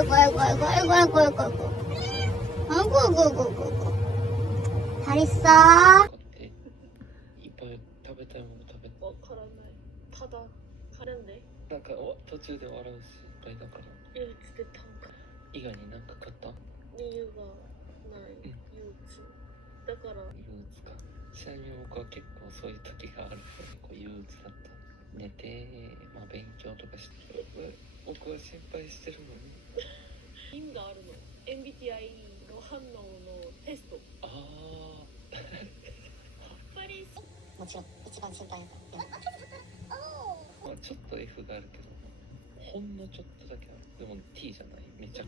아이고, 아이고, 아이고, 아이고, 아이고, 아이고, 아이고. 아이고, 아이고, 아이고, 아이고. 잘 있어. っていっぱい食べたいもの食べわからないただ彼んでなんか途中で笑うしいっぱいだから憂鬱でたんか以外になんか買った理由がない憂鬱だから憂鬱かちなみに僕は結構そういう時があるから結構憂鬱だった寝て、まあ、勉強とかして僕は心配してるもん意味があるの MBTI の反応のテストああやっぱりもちろん、一番心配。まあちょっと F があるけどほんのちょっとだけあるでも T じゃないめちゃ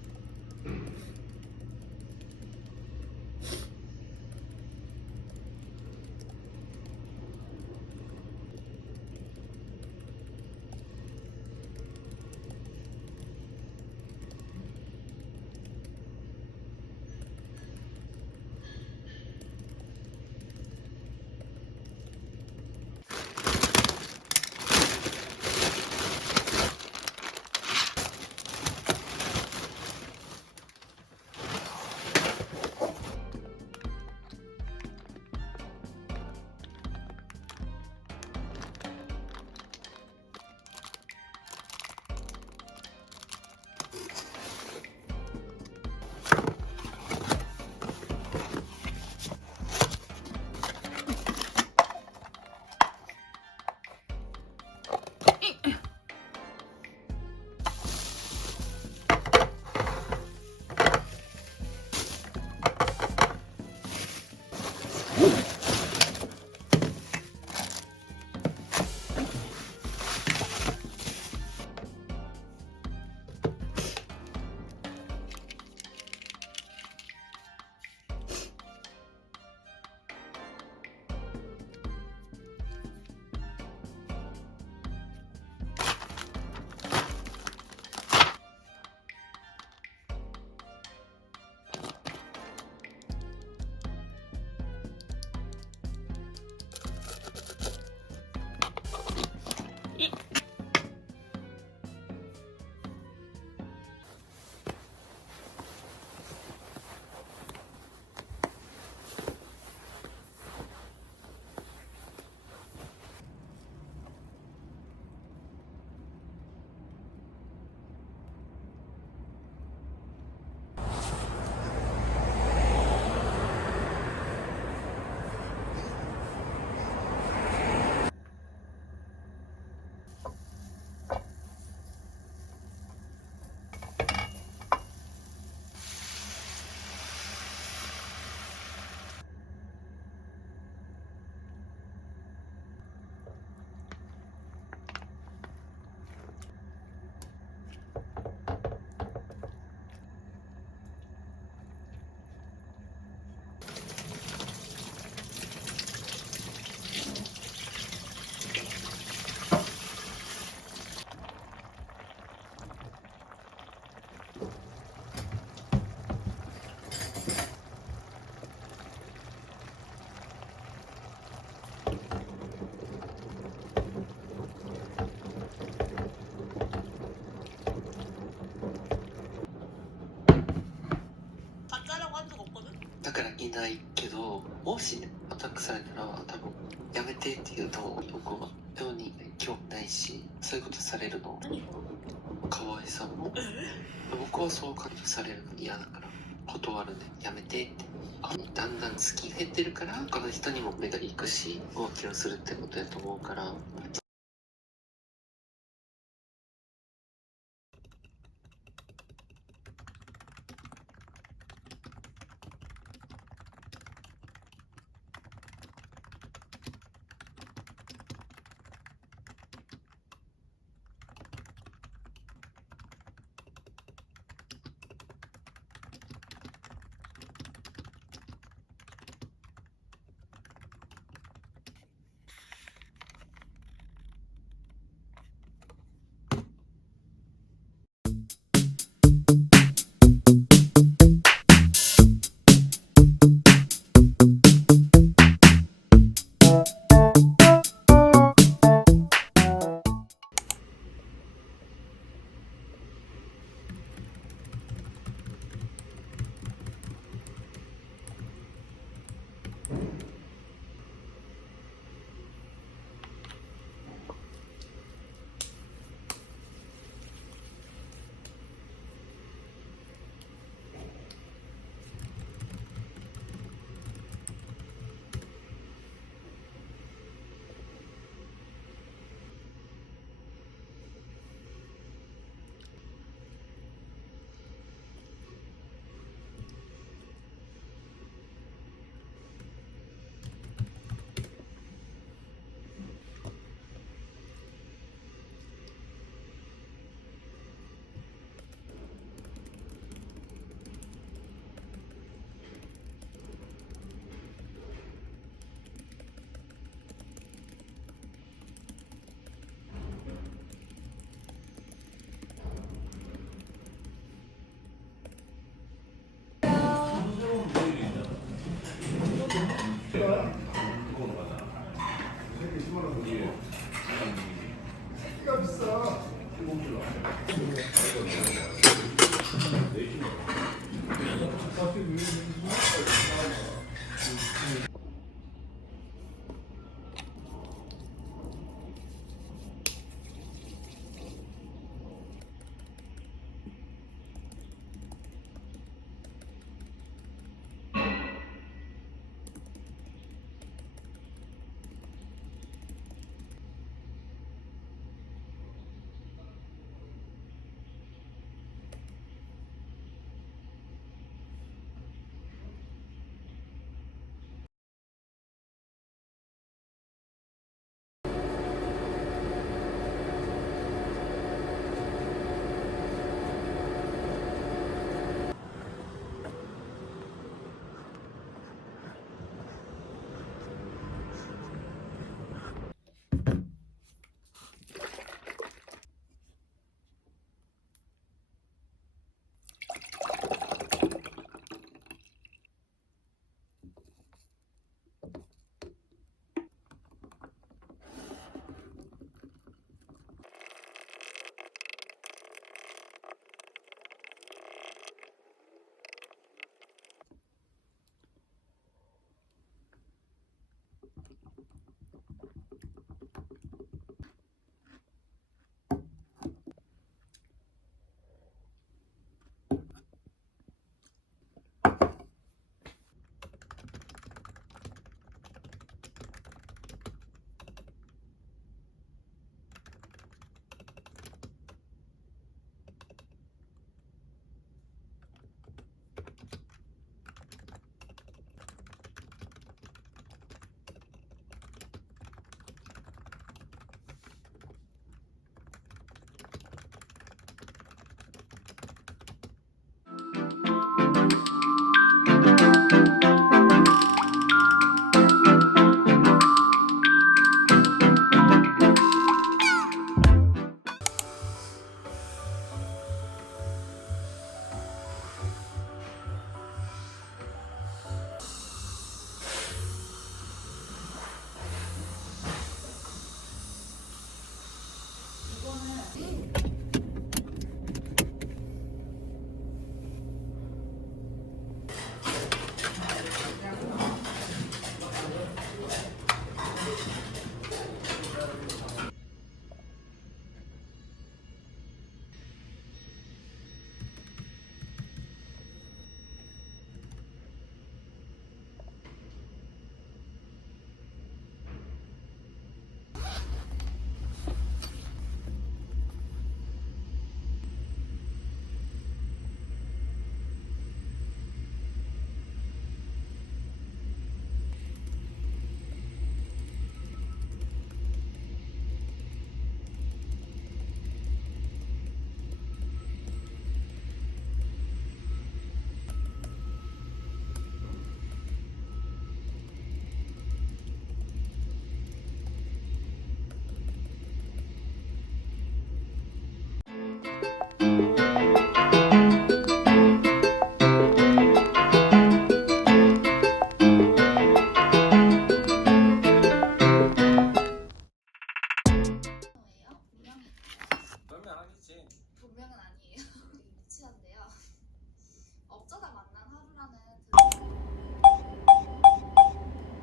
だからいないけどもしねアタックされたら多分やめてって言うと僕は病に興味ないしそういうことされるの河合さんも僕はそう感じされるの嫌だから断るねやめてってだんだん好き減ってるから他の人にも目が行くし浮気をするってことやと思うから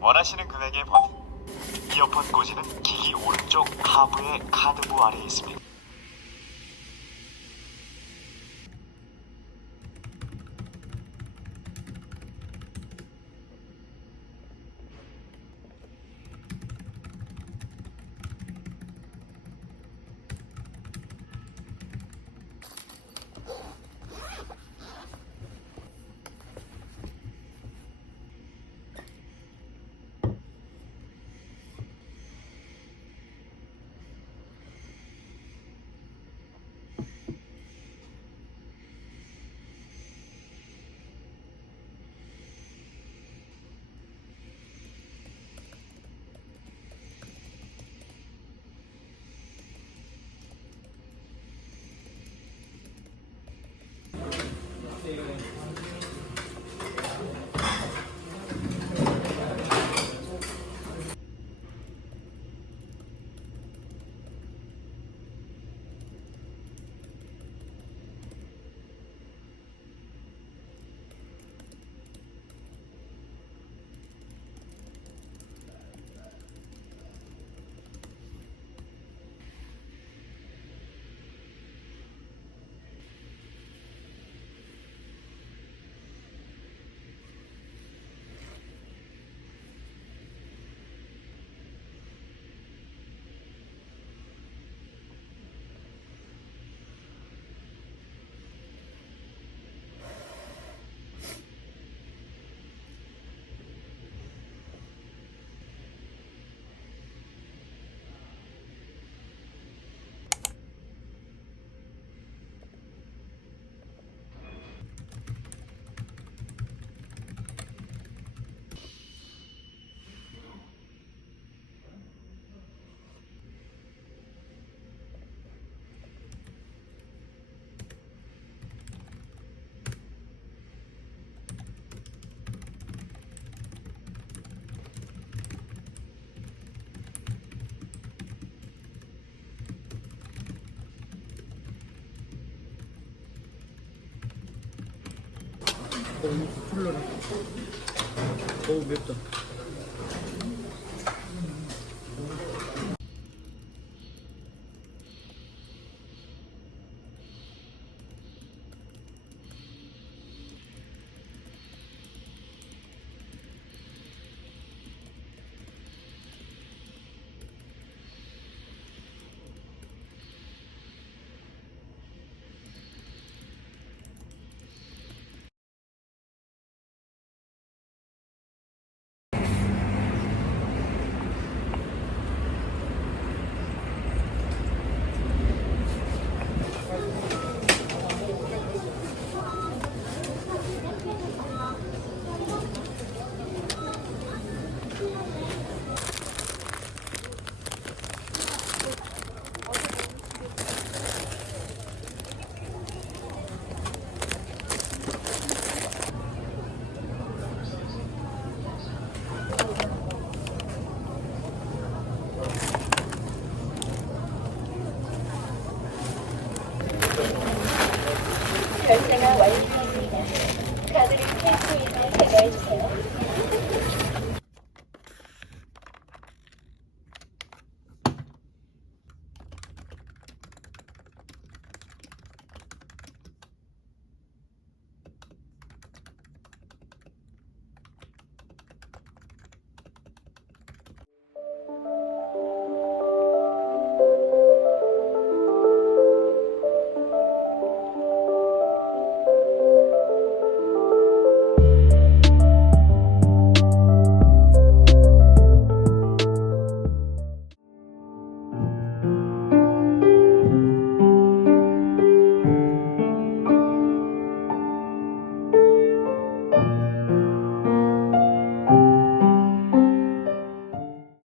원하시는 금액의 버튼. 이어폰 꽂이는 기기 오른쪽 하부의 카드부 아래에 있습니다. 불러라. 어우 맵다.